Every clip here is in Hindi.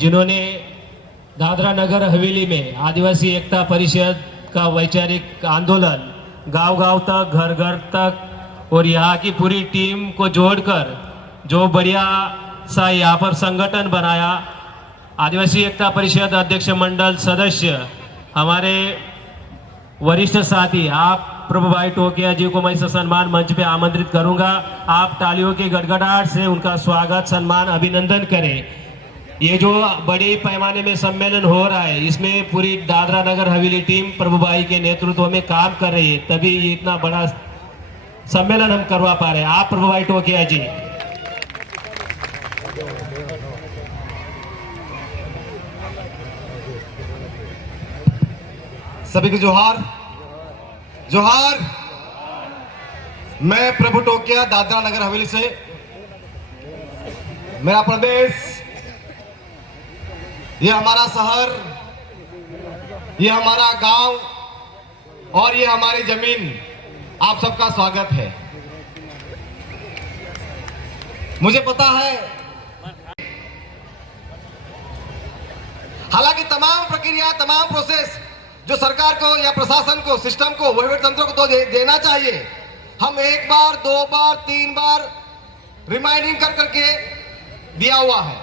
जिन्होंने दादरा नगर हवेली में आदिवासी एकता परिषद का वैचारिक आंदोलन गांव-गांव तक, घर-घर तक और यहाँ की पूरी टीम को जोड़कर जो बढ़िया सा यहाँ पर संगठन बनाया। आदिवासी एकता परिषद अध्यक्ष मंडल सदस्य हमारे वरिष्ठ साथी, आप प्रभु भाई टोकिया जी को मैं सम्मान मंच पे आमंत्रित करूंगा। आप तालियों की गड़गड़ाहट से उनका स्वागत, सम्मान, अभिनंदन करें। ये जो बड़े पैमाने में सम्मेलन हो रहा है, इसमें पूरी दादरा नगर हवेली टीम प्रभु भाई के नेतृत्व में काम कर रही है, तभी ये इतना बड़ा सम्मेलन हम करवा पा रहे हैं। आप प्रभु भाई टोकिया जी। सभी को जोहार जोहार। मैं प्रभु टोकिया दादरा नगर हवेली से, मेरा प्रदेश, ये हमारा शहर, ये हमारा गांव और ये हमारी जमीन, आप सबका स्वागत है। मुझे पता है हालांकि तमाम प्रक्रिया, तमाम प्रोसेस जो सरकार को या प्रशासन को, सिस्टम को, वहीवट तंत्र को तो देना चाहिए। हम एक बार, दो बार, तीन बार रिमाइंडिंग कर करके दिया हुआ है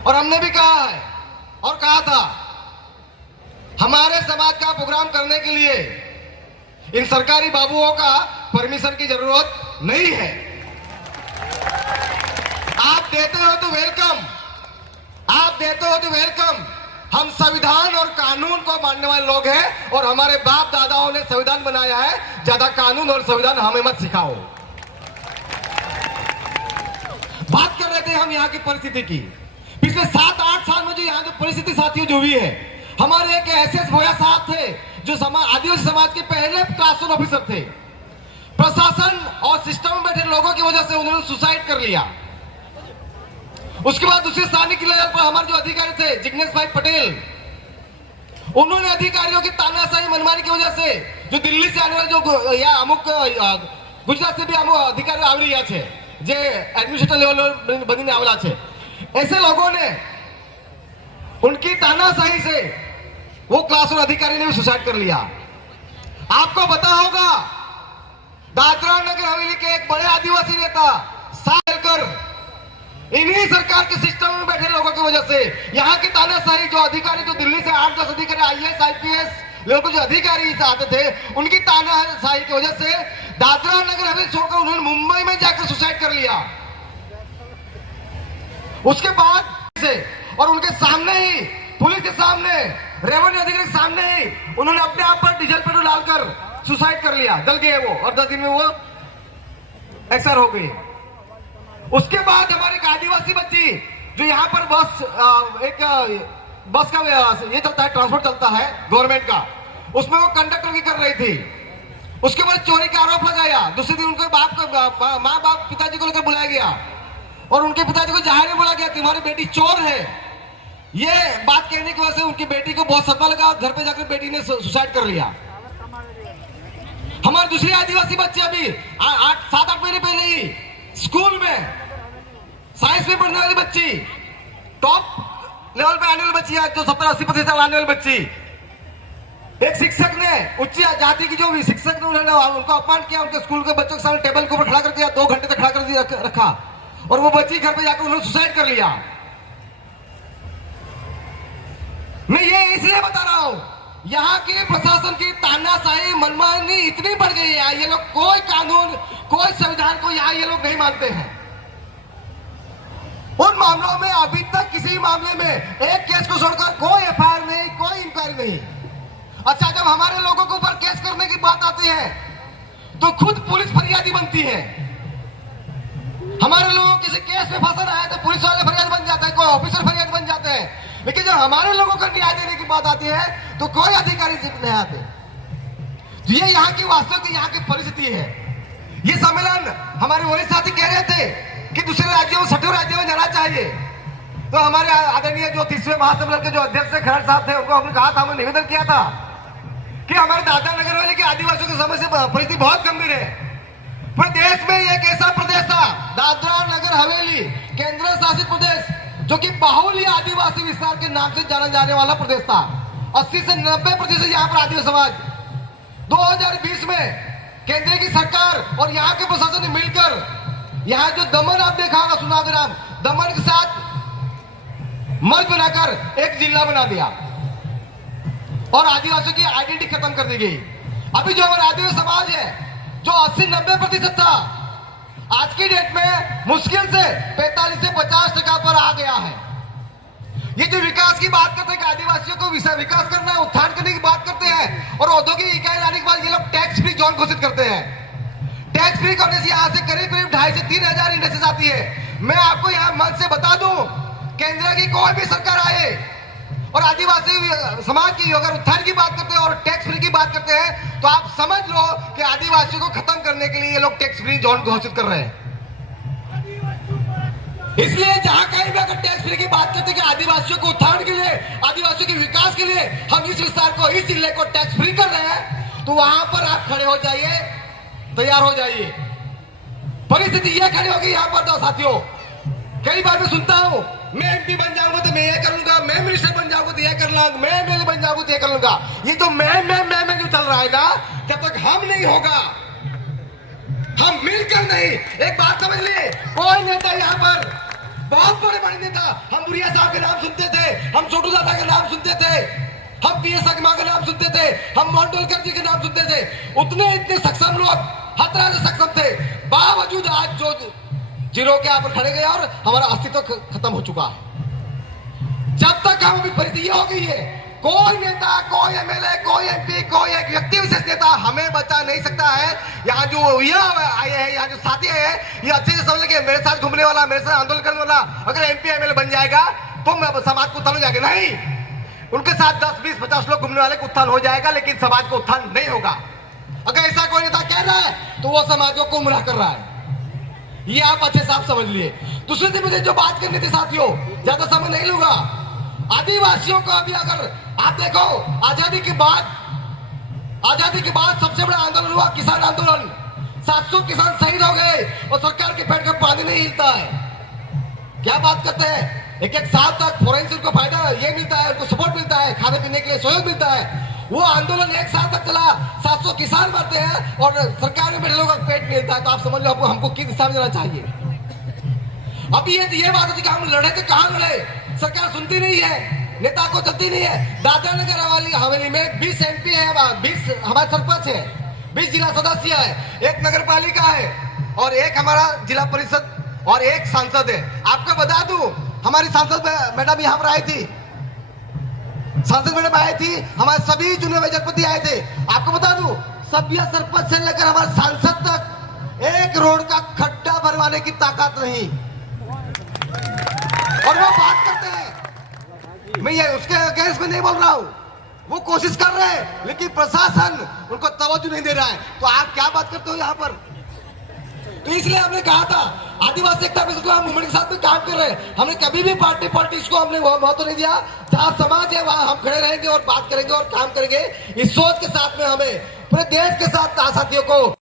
और हमने भी कहा है और कहा था हमारे समाज का प्रोग्राम करने के लिए इन सरकारी बाबुओं का परमिशन की जरूरत नहीं है। आप देते हो तो वेलकम, आप देते हो तो वेलकम। हम संविधान और कानून को मानने वाले लोग हैं और हमारे बाप दादाओं ने संविधान बनाया है। ज्यादा कानून और संविधान हमें मत सिखाओ। बात कर रहे थे हम यहाँ की परिस्थिति की। पिछले 7-8 साल में जो यहाँ जो परिस्थिति साथियों जो हुई है, हमारे एक एसएस भोया साहब थे जो आदिवासी समाज के पहले क्लास 1 ऑफिसर थे। प्रशासन और सिस्टम में बैठे लोगों की वजह से उन्होंने सुसाइड कर लिया। उसके बाद दूसरे स्थानिक लेवल पर हमारे जो अधिकारी थे जिग्नेश भाई पटेल, उन्होंने अधिकारियों की तानाशाही मनमानी की वजह से जो दिल्ली से आने वाले जो या अमुक गुजरात से भी अमुक अधिकारी आवरी छे, जे एडमिनिस्ट्रेटर लेवल बनी आवेला छे, ऐसे लोगों ने उनकी तानाशाही से वो क्लास 1 अधिकारी ने भी सुसाइड कर लिया। आपको पता होगा दादरा नगर हवेली के एक बड़े आदिवासी नेता सालकर इन्हीं सरकार के सिस्टम में बैठे लोगों की वजह से यहाँ की तानाशाही, जो अधिकारी जो दिल्ली से 8-10 अधिकारी IAS IPS लेवल के जो अधिकारी आते थे, उनकी तानाशाही की वजह से दादरा नगर हवेली छोड़कर उन्होंने मुंबई में जाकर सुसाइड कर लिया। उसके बाद से और उनके सामने ही, पुलिस के सामने, रेवेन्यू अधिकारी के सामने ही उन्होंने अपने आप पर डीजल पेट्रोल डालकर सुसाइड कर लिया। जल गए वो और 10 दिन में वो एक्सपायर हो गई। उसके बाद हमारे एक आदिवासी बच्ची जो यहाँ पर बस का ये चलता है, ट्रांसपोर्ट चलता है गवर्नमेंट का, उसमें वो कंडक्टर की कर रही थी। उसके बाद चोरी का आरोप लगाया। दूसरे दिन उनके बाप को, माँ बाप, पिताजी को लेकर बुलाया गया और उनके पिताजी को जाहिर में बोला गया तुम्हारी बेटी चोर है। ये बात कहने की वजह से उनकी बेटी को बहुत सदमा लगा और घर पे जाकर बेटी ने सुसाइड कर लिया। हमारे दूसरे आदिवासी बच्चे अभी 7-8 महीने पहले ही स्कूल में साइंस में पढ़ने वाली बच्ची, टॉप लेवल पे आने वाली बच्ची है, जो 70-80% आने वाली बच्ची, एक शिक्षक ने, उच्च जाति की जो भी शिक्षक ने, उन्होंने उनको अपमान किया। उनके स्कूल के बच्चों के सामने टेबल के ऊपर खड़ा कर दिया, 2 घंटे तक खड़ा कर दिया रखा और वो बच्ची घर पे जाकर उन्होंने सुसाइड कर लिया। मैं ये इसलिए बता रहा हूं, यहाँ के प्रशासन की तानाशाही, मनमानी इतनी बढ़ गई है, ये लोग कोई कानून, कोई संविधान को यहाँ ये लोग नहीं मानते हैं। उन मामलों में अभी तक किसी मामले में एक केस को छोड़कर कोई FIR नहीं, कोई इंक्वायरी नहीं। अच्छा, जब हमारे लोगों के ऊपर केस करने की बात आती है तो खुद पुलिस फरियादी बनती है। हमारे लोगों किसी केस में फंसा रहा है तो पुलिस वाले फरियाद बन जाते हैं, कोई ऑफिसर फरियाद बन जाते हैं। लेकिन जब हमारे लोगों को न्याय देने की बात आती है तो कोई अधिकारी नहीं आते। तो ये यहाँ की वास्तविक, यहाँ की परिस्थिति है। ये सम्मेलन हमारे वही साथी कह रहे थे कि दूसरे राज्यों में, 6 राज्यों में जाना चाहिए। तो हमारे आदरणीय जो 30वें महासम्मेलन के जो अध्यक्ष खरड़ साहब थे, उनको हमने कहा था, हमने निवेदन किया था कि हमारे दादरा नगर वाले के आदिवासियों की समस्या, परिस्थिति बहुत गंभीर है। पूरे देश में एक ऐसा प्रदेश था, दादरा नगर हवेली, केंद्र शासित प्रदेश, जो कि बाहुल्य आदिवासी विस्तार के नाम से जाना जाने वाला प्रदेश था। 80 से 90% यहाँ पर आदिवासी समाज 2020 में केंद्र की सरकार और यहाँ के प्रशासन ने मिलकर यहाँ जो दमन आप देखा होगा, सुना होगा नाम, दमन के साथ मर्ज बनाकर एक जिला बना दिया और आदिवासियों की आइडेंटिटी खत्म कर दी गई। अभी जो हमारा आदिवासी समाज है जो 80-90% था, आज की डेट में मुश्किल से 45 से 50% पर आ गया है। ये जो विकास की बात करते हैं कि आदिवासियों को विकास करना है, उत्थान करने की बात करते हैं और औद्योगिक इकाई लाने के बाद ये लोग टैक्स फ्री जोन घोषित करते हैं। टैक्स फ्री करने से यहाँ से करीब 2,500 से 3,000 इंडस्ट्रीज आती है। मैं आपको यहाँ मन से बता दूं, केंद्र की कोई भी सरकार आए और आदिवासी समाज की अगर उत्थान की बात करते हैं और टैक्स फ्री की बात करते हैं तो आप समझ लो कि आदिवासियों को खत्म करने के लिए ये लोग टैक्स फ्री जोन घोषित कर रहे हैं। इसलिए जहां कहीं भी अगर टैक्स फ्री की बात करते हैं कि आदिवासियों को उत्थान के लिए, आदिवासियों के विकास के लिए हम इस विस्तार को, इस जिले को टैक्स फ्री कर रहे हैं, तो वहां पर आप खड़े हो जाइए, तैयार हो जाइए। परिस्थिति यह खड़ी होगी यहाँ पर। तो साथियों, कई बार मैं सुनता हूं, मैं एमपी बन जाऊंगा तो मैं ये करूंगा, मैं मिनिस्टर बन जाऊंगा तो ये कर लूंगा, मैं एमएलए बन जाऊंगा तो ये कर लूंगा। ये तो मैं जो चल रहा है ना, जब तक हम नहीं होगा, हम मिलकर नहीं, एक बात समझ लिए, कोई नेता यहाँ पर बहुत बड़े बड़े नेता, हम बुढ़िया साहब के नाम सुनते थे, हम छोटू दादा के नाम सुनते थे, हम पीएस अगमा के नाम सुनते थे, हम मोंडोलकर जी के नाम सुनते थे, उतने इतने सक्षम लोग, हर तरह से सक्षम थे, बावजूद आज जो जीरो के यहाँ पर खड़े गए और हमारा अस्तित्व खत्म हो चुका है। जब तक हम अभी परिस्थिति हो गई है, कोई नेता, कोई एमएलए, कोई एमपी, कोई एक व्यक्ति विशेष नेता हमें बचा नहीं सकता है। यहाँ जो आए हैं, यहाँ जो साथी है, ये अच्छे से समझ लेंगे, मेरे साथ घूमने वाला, मेरे साथ आंदोलन करने वाला अगर एमपी एमएलए बन जाएगा तो मैं समाज को उत्थान हो जाएगा। नहीं, उनके साथ 10, 20, 50 लोग घूमने वाले को उत्थान हो जाएगा, लेकिन समाज को उत्थान नहीं होगा। अगर ऐसा कोई नेता कह रहा है तो वो समाज को गुमराह कर रहा है, ये आप अच्छे साफ समझ लिए। दूसरे दिन मुझे जो बात करनी थी साथियों, ज्यादा समय नहीं लूंगा। आदिवासियों को अभी अगर आप देखो, आजादी के बाद सबसे बड़ा आंदोलन हुआ किसान आंदोलन। 700 किसान शहीद हो गए और सरकार के पेट का पानी नहीं हिलता है। क्या बात करते हैं, एक साल तक फोरेंसिक को फायदा ये मिलता है, उनको सपोर्ट मिलता है, खाने पीने के लिए सहयोग मिलता है। वो आंदोलन 1 साल तक चला, 700 किसान मरते हैं और सरकार में बैठे लोगों का पेट मिलता है। तो आप समझ लो हमको किस दिशा में जाना चाहिए। अभी ये बात होती कि हम लड़े तो कहां लड़े, सरकार सुनती नहीं है, नेता को चलती नहीं है। दादरा नगर हवेली में 20 एमपी है, 20 हमारे सरपंच है, 20 जिला सदस्य है, 1 नगर पालिका है और 1 हमारा जिला परिषद और 1 सांसद है। आपको बता दूं, हमारी सांसद मैडम यहाँ पर आई थी, सांसद मैडम आई थी, हमारे सभी चुने हुए जनप्रतिनिधि आए थे। आपको बता दूं, सभी सरपंच से लेकर हमारे सांसद तक एक रोड का खड्डा भरवाने की ताकत नहीं, और वो बात करते हैं। मैं ये उसके अगेंस्ट में नहीं बोल रहा हूं, वो कोशिश कर रहे हैं लेकिन प्रशासन उनको तवज्जो नहीं दे रहा है। तो आप क्या बात करते हो यहाँ पर? तो इसलिए हमने कहा था आदिवासी एकता मूवमेंट के साथ में काम कर रहे हैं। हमने कभी भी पॉलिटिक्स को हमने महत्व नहीं दिया। जहां समाज है वहां हम खड़े रहेंगे और बात करेंगे और काम करेंगे। इस सोच के साथ में हमें पूरे देश के साथ साथियों को